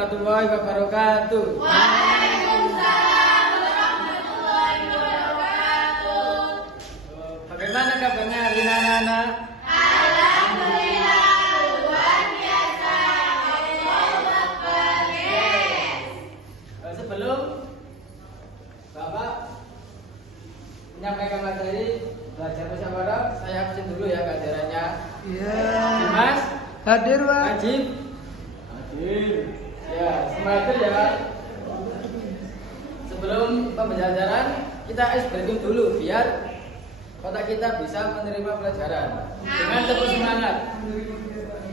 warahmatullahi wabarakatuh. Waalaikumsalam warahmatullahi wabarakatuh. Bagaimana kabarnya hari ini anak-anak? Alhamdulillah luar biasa. Allahu Akbar. Sebelum Bapak menyampaikan materi belajar musyawarah, saya absen dulu ya kehadirannya. Iya. Dimas, Hadir, Pak. Najib, hadir. Ya, semua hadir ya. Sebelum pembelajaran, kita breaking dulu biar otak kita bisa menerima pelajaran dengan tepuk semangat.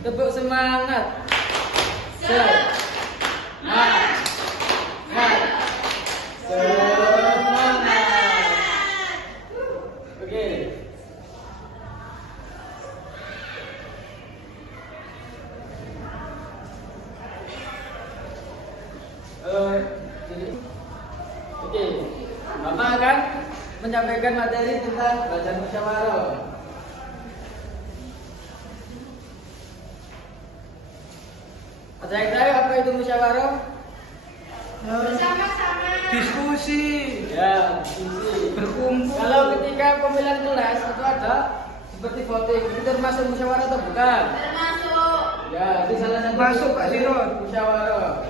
Tepuk semangat. Semangat. Semangat. Oke. Oke. Bapak akan menyampaikan materi tentang belajar musyawarah. Ada yang tahu apa itu musyawarah? Bersama-sama. Diskusi. Ya, diskusi. Berkumpul. Kalau ketika pemilihan kelas itu ada seperti voting, itu termasuk musyawarah atau bukan? Termasuk. Ya, itu salah satu Masuk, Pak Sinod. musyawarah.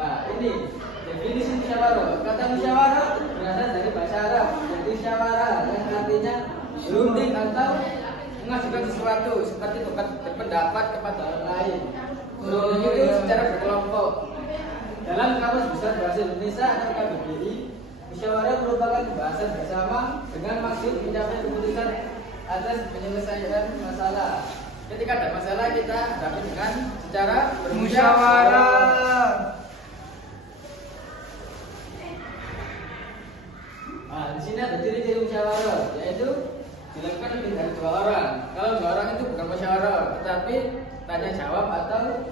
Nah, ini definisi musyawarah. Kata musyawarah berasal dari bahasa Arab, jadi musyawarah yang artinya berunding atau mengajukan sesuatu seperti berpendapat kepada orang lain. Berunding itu secara berkelompok. Dalam kamus besar bahasa Indonesia atau KBBI, musyawarah merupakan pembahasan bersama dengan maksud mencapai keputusan atas penyelesaian masalah. Ketika ada masalah kita hadapi dengan secara Musyawarah. Nah, di sini ada ciri-ciri musyawarah, yaitu dilakukan lebih dari 2 orang. Kalau 2 orang itu bukan musyawarah, tetapi tanya jawab atau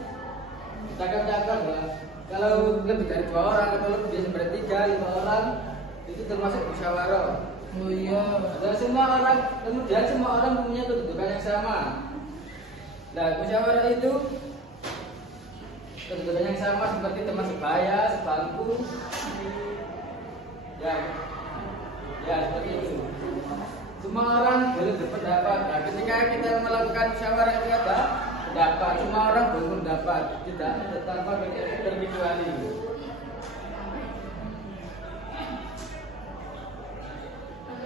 cakap-cakap ya. Kalau lebih dari 2 orang atau lebih dari 3, 5 orang itu termasuk musyawarah. Oh iya. Dan semua orang, kemudian semua orang mempunyai kedudukan yang sama. Nah, musyawarah itu kedudukan yang sama seperti teman sebaya, sebangku. Ya, seperti itu. Semua orang boleh berpendapat. Nah, ketika kita melakukan musyawarah itu ada pendapat. Semua orang boleh berpendapat, tidak tanpa terkecuali.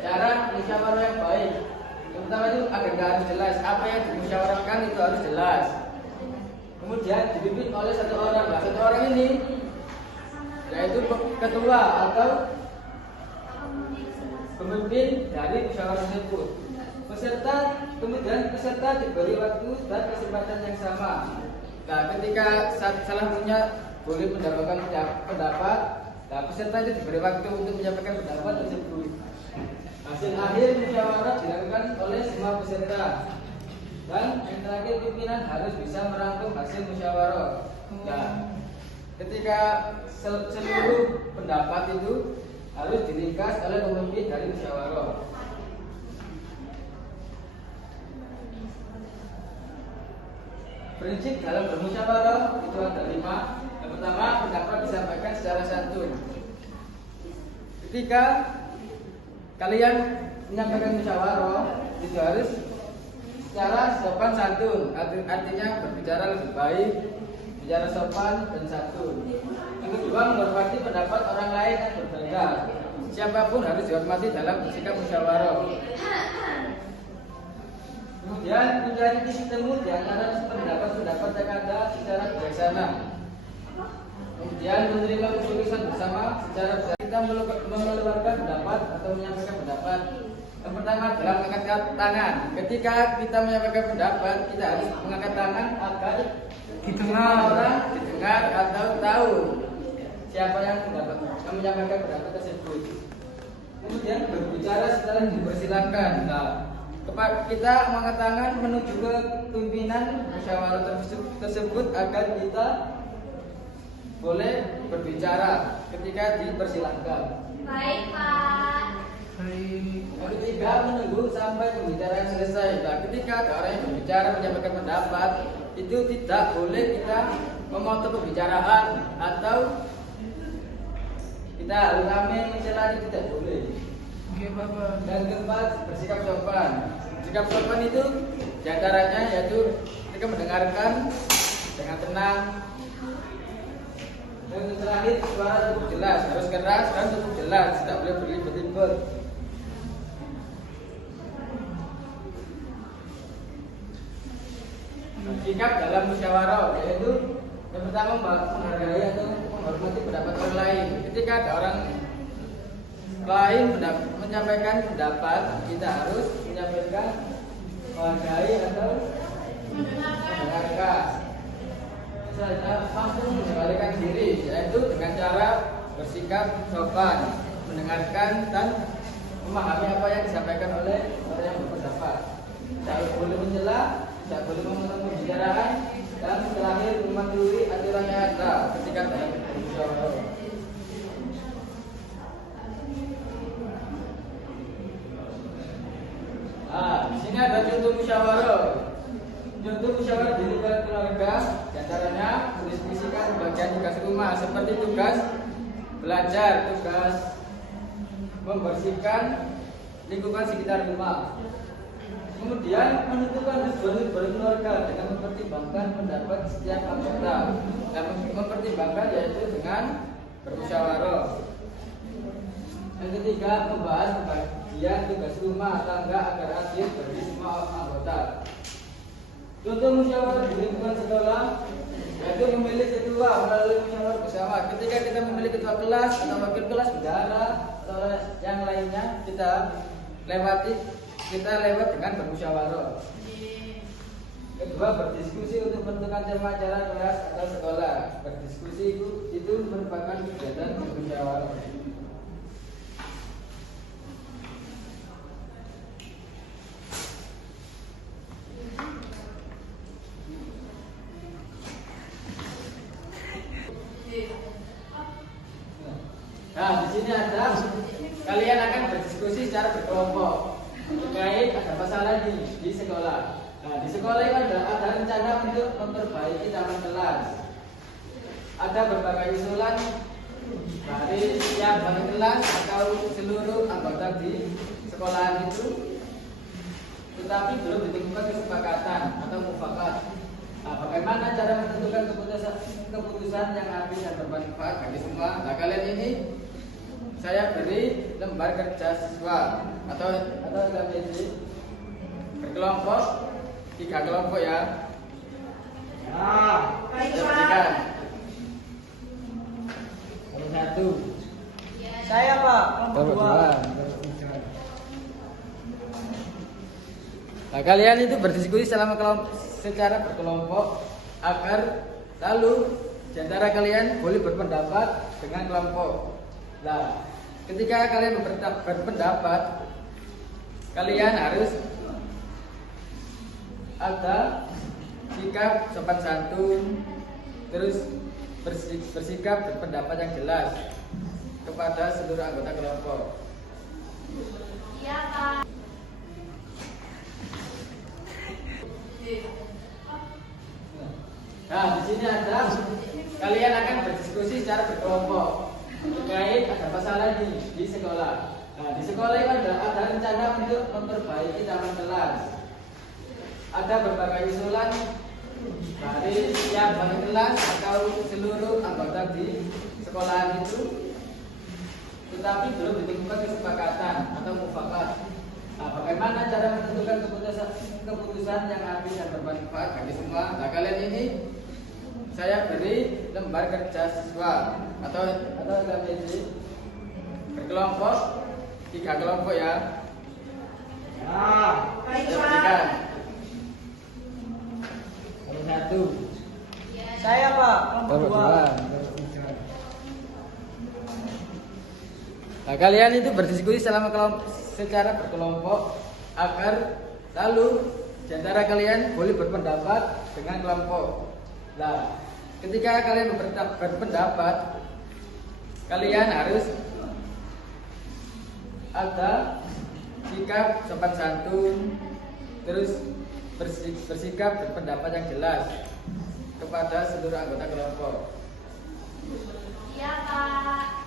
Cara musyawarah yang baik, pertama itu agenda harus jelas. Apa yang dimusyawarahkan itu harus jelas. Kemudian dipimpin oleh 1 orang. Nah, 1 orang ini yaitu ketua atau pemimpin dari musyawarah tersebut. Kemudian peserta diberi waktu dan kesempatan yang sama. Nah, ketika salah satunya boleh mendapatkan pendapat, nah peserta itu diberi waktu untuk menyampaikan pendapat tersebut. Hasil akhir musyawarah dilakukan oleh semua peserta. Dan yang terakhir, pimpinan harus bisa merangkum hasil musyawarah. Nah, ketika seluruh pendapat itu harus diringkas oleh pemimpin dari musyawarah. Prinsip dalam bermusyawarah itu ada 5. Yang pertama, pendapat disampaikan secara santun. Ketika kalian menyampaikan musyawarah itu harus secara sopan santun, artinya berbicara lebih baik, bicara sopan dan santun. Yang kedua, menghormati pendapat orang lain yang berbeda. Siapapun harus dihormati dalam bersikap musyawarah. Kemudian mencari titik temu di antara pendapat-pendapat yang ada secara bijaksana. Kemudian menerima keputusan bersama secara bijaksana. Kita mengeluarkan pendapat atau menyampaikan pendapat. Yang pertama adalah mengangkat tangan. Ketika kita menyampaikan pendapat, kita harus mengangkat tangan agar Didengar. orang didengar atau tahu siapa yang menyampaikan pendapat tersebut. Kemudian berbicara setelah dipersilakan. Nah, kita mengangkat tangan menuju ke pimpinan musyawarah tersebut agar kita boleh berbicara ketika dipersilakan. Baik, Pak. Baik. Yang ketiga, ketiga, menunggu sampai pembicaraan selesai. Nah, ketika ada orang yang berbicara menyampaikan pendapat, itu tidak boleh kita memotong pembicaraan atau kita rame mencela, itu tidak boleh. Oke, Bapak. Dan keempat, bersikap sopan. Sikap sopan itu diantaranya yaitu ketika mendengarkan dengan tenang. Dan terakhir, suara cukup jelas, harus keras dan cukup jelas, tidak boleh berlibat-libat. Sikap dalam musyawarah yaitu yang pertama menghargai atau menghormati pendapat orang lain. Ketika ada orang lain menyampaikan pendapat, kita harus menyampaikan menghargai atau mendengarkan. Misalnya langsung menyebarkan diri, yaitu dengan cara bersikap sopan, mendengarkan dan memahami apa yang disampaikan oleh orang yang berpendapat. Tidak boleh mencela, tidak boleh memotong pembicaraan, dan terakhir mematuhi aturan yang ada ketika dalam musyawarah. Di sini ada contoh musyawarah. Contoh musyawarah di lingkungan keluarga, diantaranya mendiskusikan pembagian tugas rumah seperti tugas belajar, tugas membersihkan lingkungan sekitar rumah. Kemudian menentukan tujuan keluarga dengan mempertimbangkan pendapat setiap anggota dan mempertimbangkan yaitu dengan bermusyawarah. Yang ketiga, membahas pembagian tugas rumah tangga agar adil bagi semua anggota. Contoh musyawarah di lingkungan sekolah yaitu memilih ketua melalui musyawarah bersama. Ketika kita memilih ketua kelas atau wakil kelas, bendahara atau yang lainnya, kita lewat dengan bermusyawarah. Kedua, berdiskusi untuk menentukan tema acara kelas atau sekolah. Berdiskusi itu merupakan kegiatan bermusyawarah. Nah, di sini ada kalian akan berdiskusi secara berkelompok terkait ada masalah di sekolah. Nah, di sekolah itu ada rencana untuk memperbaiki taman kelas. Ada berbagai usulan dari setiap wali kelas atau seluruh anggota di sekolahan itu, tetapi belum ditemukan kesepakatan atau mufakat. Nah, bagaimana cara menentukan keputusan yang adil dan bermanfaat bagi semua? Nah, kalian ini saya beri lembar kerja siswa atau KPJ berkelompok, 3 kelompok ya. Saya berikan. Nomor 1. Saya, Pak. Kelompok 2. Nah, kalian itu berdiskusi secara berkelompok agar lalu di antara kalian boleh berpendapat dengan kelompok. Nah, ketika kalian berpendapat, kalian harus ada sikap sopan santun, terus bersikap berpendapat yang jelas kepada seluruh anggota kelompok. Iya, Pak. Nah, di sini ada kalian akan berdiskusi secara berkelompok terkait ada masalah di sekolah. Nah, di sekolah itu ada rencana untuk memperbaiki taman kelas. Ada berbagai usulan dari setiap wali kelas atau seluruh anggota di sekolahan itu, tetapi belum ditemukan kesepakatan atau mufakat. Nah, bagaimana cara menentukan keputusan yang adil dan bermanfaat bagi semua? Nah, kalian ini saya beri lembar kerja siswa atau KPJ berkelompok, 3 kelompok ya. Saya berikan. Nomor 1. Saya, Pak. Kelompok 2. Nah, kalian itu berdiskusi secara berkelompok agar lalu di antara kalian boleh berpendapat dengan kelompok. Nah, ketika kalian berpendapat, kalian harus ada sikap sopan santun, terus bersikap berpendapat yang jelas kepada seluruh anggota kelompok. Iya, Pak.